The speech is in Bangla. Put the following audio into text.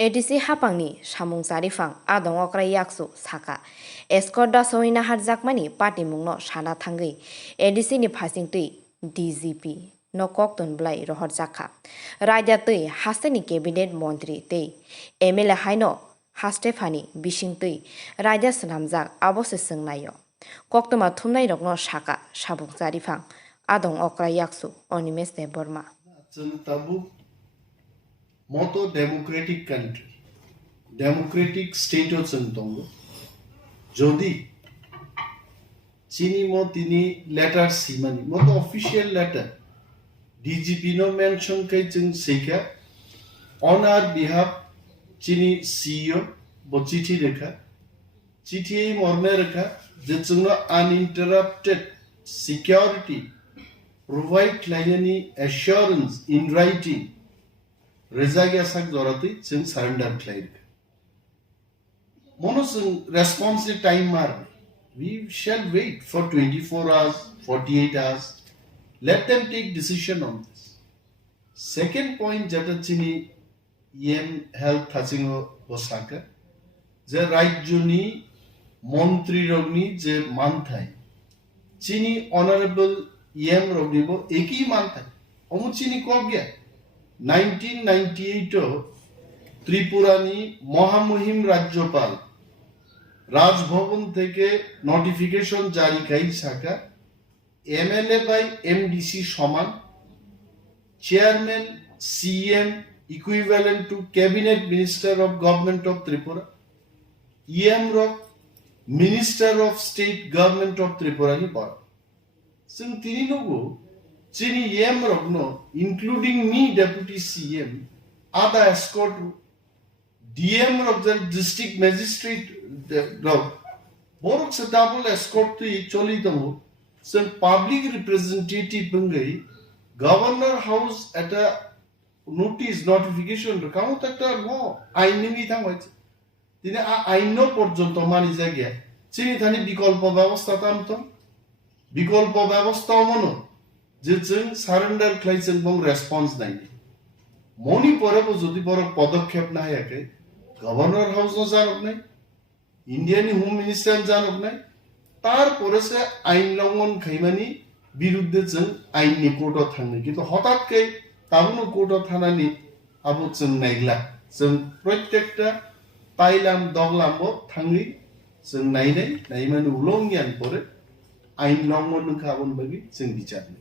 ADC hapangni samung sarifang adong okra yaksu saka Escort da soina harjakmani party mungno sana thangai ADC ni phasingtui DGP no kokton blai Rwjakya raja tui hasteni cabinet montri tei MLA haino hastefani bisingtui raja sanamjak abose sengnayo koktoma thumnai rokno saka sabung sarifang adong okra yaksu Animesh Debbarma Moto democratic country, democratic state of Santongo. Jodi Chini mo tini letter simani, moto official letter. DGP no mention kay chung seka on our behalf Chini CEO bo chithi rekha. Chithi ei morme rekha je chung uninterrupted security provide lainani assurance in writing. Rwjakya sak Jorati chung surrender claim. Monos response time mar. We shall wait for 24 hours, 48 hours. Let them take decision on this. Second point jata chini CEM health thasingo Osaka. Je right juni montri rogni je manthai. Chini honorable CEM rogni bo eki manthai. Omu chini kogya. 1998 ত্রিপুরানি মহামহিম রাজ্যপাল রাজভবন থেকে নোটিফিকেশন জারি কাই থাকা MLA বাই MDC সমান chairman CEM equivalent to cabinet minister of government of Tripura EM rock minister of state government of Tripura ni par sing tini logo Chini EM Rogno, including me, Deputy CEM, other Escort, DM of the district magistrate, Borok se double escort to Choli Tamu, some public representative Bungai, Governor House at a notice notification, account at a law. I knew it. I know Porjontoman is again. Chini Tani Bicol Povavasta Tamton, Bicol Povavasta Mono. যে সারেন্ডার খাইছেন এবং রেসপন্স নাই মনি পরে যদি বড় পদক্ষেপ না থাকে গভর্নর হাউস জানক নাই ইন্ডিয়ান হোম মিনিস্টার জানক নাই তারপরে সে আইন লঙ্ঘন খাইমানি বিরুদ্ধে जों আইননি কোর্টও থাঙ্গি কিন্তু হঠাৎ কে তাবুনো কোর্টও থানানি আবো जों নাইলা जों প্রত্যেকটা পাইলাম দগলামও থাঙ্গি जों নাইনাই নাইমানি উলঙ্ঘন পরে আইন লঙ্ঘন খাবন বাগি जों বিচার নাই